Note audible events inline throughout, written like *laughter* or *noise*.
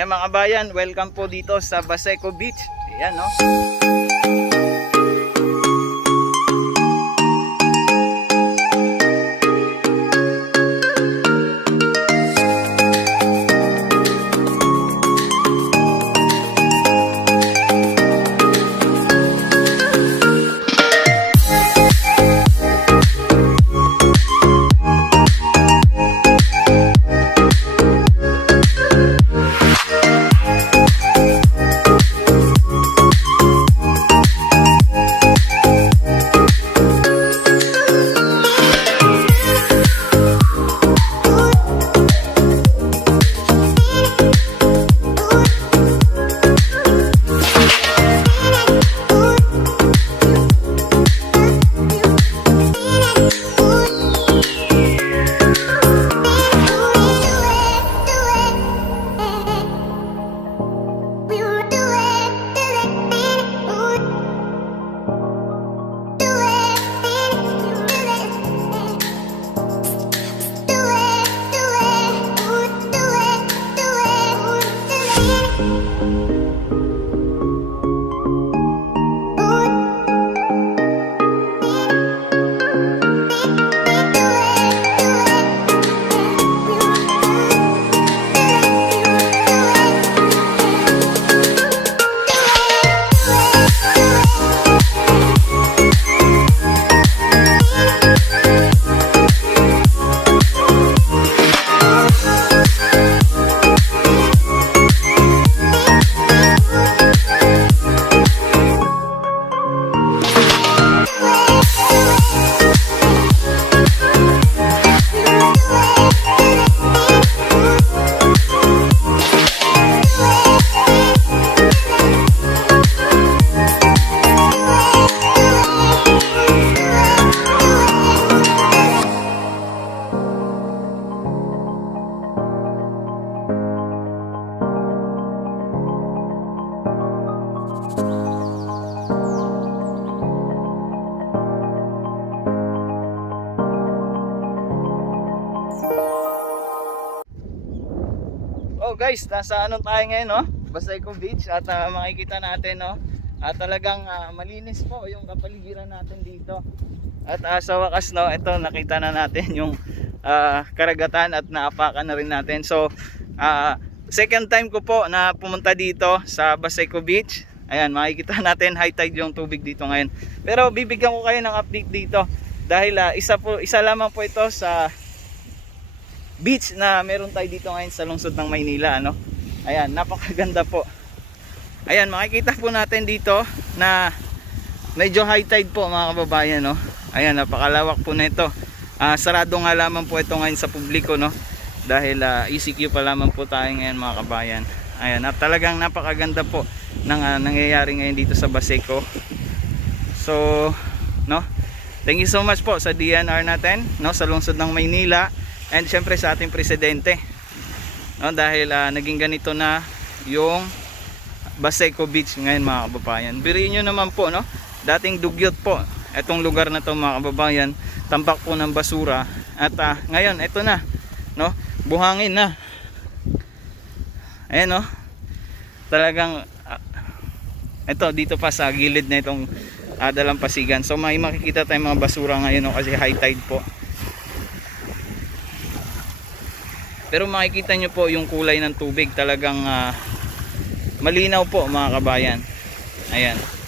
Yan mga bayan, welcome po dito sa Baseco Beach. Ayan no. Guys, nasa ano tayo ngayon no? Baseco Beach at ah, makikita natin no. At talagang ah, malinis po yung kapaligiran natin dito. At ah, sa wakas no, ito nakita na natin *laughs* yung ah, karagatan at naapakan na rin natin. So, ah, second time ko po na pumunta dito sa Baseco Beach. Ayan, makikita *laughs* natin high tide yung tubig dito ngayon. Pero bibigyan ko kayo ng update dito dahil ah, isa po isa lamang po ito sa beach na meron tayo dito ngayon sa lungsod ng Maynila ano. Ayan, napakaganda po. Ayan, makikita po natin dito na medyo high tide po mga kababayan no. Ayan, napakalawak po nito. Ah, sarado nga lamang po ito ngayon sa publiko no. Dahil ah, ECQ pa lamang po tayo ngayon mga kabayan. Ayan, at talagang napakaganda po ng ah, nangyayari ngayon dito sa Baseco. So, no. Thank you so much po sa DNR natin, no, sa lungsod ng Maynila and syempre sa ating presidente. No, dahil ah, naging ganito na yung Baseco Beach ngayon mga kababayan. Biriin nyo naman po, no? Dating dugyot po itong lugar na to mga kababayan. Tampak po ng basura. At ah, ngayon, ito na, no? Buhangin na. Ayan, no? Talagang ah, ito dito pa sa gilid na itong uh, dalampasigan. So may makikita tayong mga basura ngayon no, kasi high tide po. Pero makikita nyo po yung kulay ng tubig talagang ah, malinaw po mga kabayan. Ayan.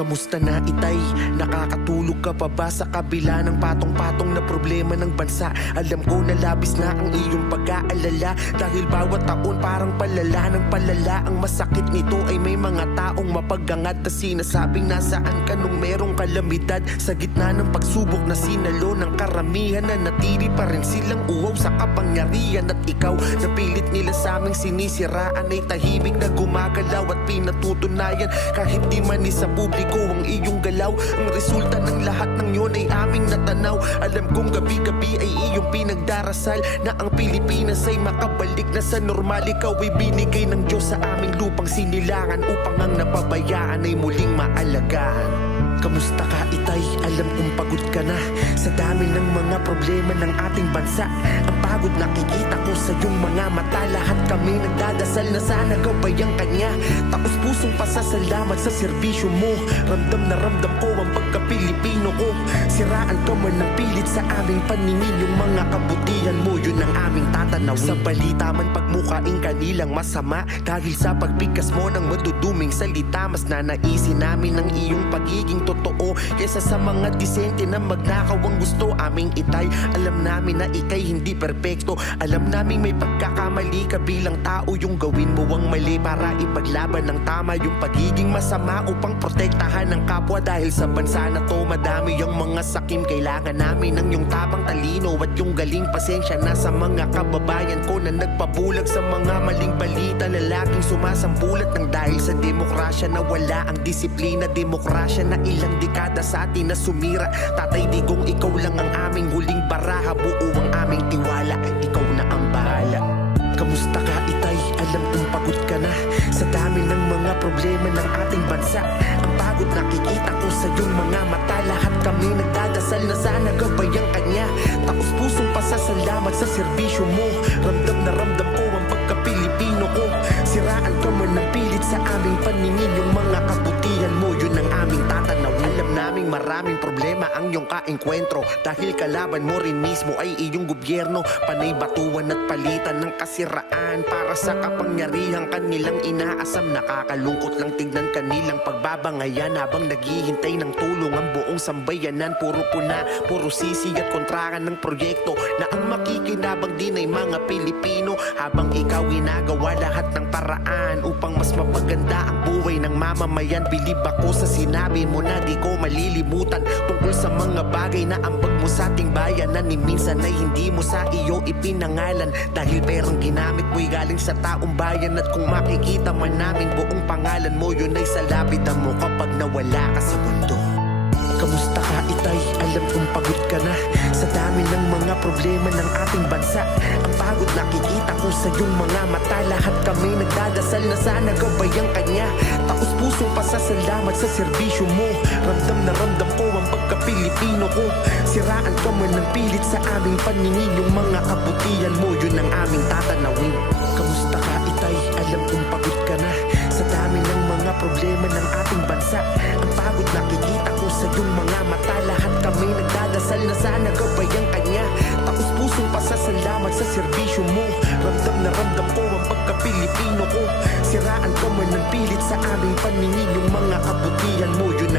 Kamusta na itay? Nakakatulog ka pa ba sa kabila ng patong-patong na problema ng bansa? Alam ko na labis na ang iyong pag-aalala. Dahil bawat taon parang palala ng palala. Ang masakit nito ay may mga taong mapagangat Na sinasabing nasaan ka nung merong kalamidad. Sa gitna ng pagsubok na sinalo ng karamihan Na natiri pa rin silang uwaw sa kapangyarihan. At ikaw na pilit nila sa aming sinisiraan Ay tahimik na gumagalaw at pinatutunayan. Kahit di man ni sa publiko ang iyong galaw. Ang resulta ng lahat ng yun ay aming natanaw. Alam kong gabi-gabi ay iyong pinagdarasal Na ang Pilipinas ay makabalik na sa normal. Ikaw ay binigay ng Diyos sa aming lupang sinilangan Upang ang napabayaan ay muling maalagaan Kamusta ka itay? Alam kong pagod ka na. Sa dami ng mga problema ng ating bansa Ang pagod nakikita ko sa iyong mga mata. Lahat kami nagdadasal na sana gaway ang kanya. Tapos pusong pasasalamat sa serbisyo mo. Ramdam na ramdam ko ang pagka-Pilipino ko. Siraan ka man ng pilit sa aming paningin. Yung mga kabutihan mo yun ang aming tatanawin. Sa balita man pagmukain kanilang masama. Dahil sa pagbigkas mo ng maduduming salita Mas nanaisin namin ang iyong pagiging totoo Kesa sa mga disente na magnakaw ang gusto. Aming itay Alam namin na ikay hindi perpekto. Alam namin may pagkakamali ka bilang tao. Yung gawin mo ang mali para ipaglaban ng tama. Yung pagiging masama upang protektahan ng kapwa. Dahil sa bansa na to madami yung mga sakim. Kailangan namin ng yung tapang talino At yung galing pasensya na sa mga kababayan ko Na nagpabulag sa mga maling balita. Na laging sumasampulat ng dahil sa demokrasya Na wala ang disiplina. Demokrasya na ilang dekada sa atin na sumira. Tatay digong ikaw lang ang aming huling baraha. Buo ang aming tiwala. Ikaw na ang bahala. Kamusta ka itay? Alam kong pagod ka na. Sa dami ng mga problema ng ating bansa. Ang pagod nakikita ko sa iyong mga mata. Lahat kami nagdadasal na sana gabay ang kanya. Tapos pusong pasasalamat sa serbisyo mo. Ramdam na ramdam ko ang pagka-Pilipino ko? Siraan ka man ng pilit sa aming paningin. Yung mga kabutihan mo yun ang aming tatanawin Alam naming maraming problema ang iyong kaengkwentro. Dahil kalaban mo rin mismo ay iyong gobyerno. Panay batuan at palitan ng kasiraan Para sa kapangyarihang kanilang inaasam. Nakakalungkot lang tignan kanilang pagbabangayan Habang naghihintay ng tulong ang buong sambayanan. Puro puna, puro sisi at kontrakan ng proyekto Na ang makikinabang din ay mga Pilipino. Habang ikaw ginagawa lahat ng paraan Upang mas mapaganda ang buhay ng mamamayan Bilib ako sa sinabi mo na di ko malilimutan Tungkol sa mga bagay na ambag mo sa ating bayan Na ni minsan ay hindi mo sa iyo ipinangalan. Dahil perang ginamit mo'y galing sa taong bayan At kung makikita man namin buong pangalan mo Yun ay sa lapidan mo kapag nawala ka sa mundo Kamusta ka itay? Alam kong pagod ka na. Sa dami ng mga problema ng ating bansa Ang pagod nakikita ko sa iyong mga mata. Lahat kami nagdadasal na sana gabay ang kanya. Tapos pusong pasasalamat sa serbisyo mo. Ramdam na ramdam ko ang pagka-Pilipino ko. Siraan ka man ng pilit sa aming paningin. Yung mga kabutihan mo yun ang aming tatanawin. Kamusta ka itay? Alam kong pagod ka na. Sa dami ng mga problema ng ating bansa Ang pagod nakikita ko sa iyong mga mata. Lahat kami nagdadasal na sana gabay ang kanya. Tapos pusong pasasalamat sa serbisyo mo. Ramdam na ramdam ko ang pagka-Pilipino ko. Siraan ka man ng pilit sa aming paningin. Yung mga kabutihan mo yun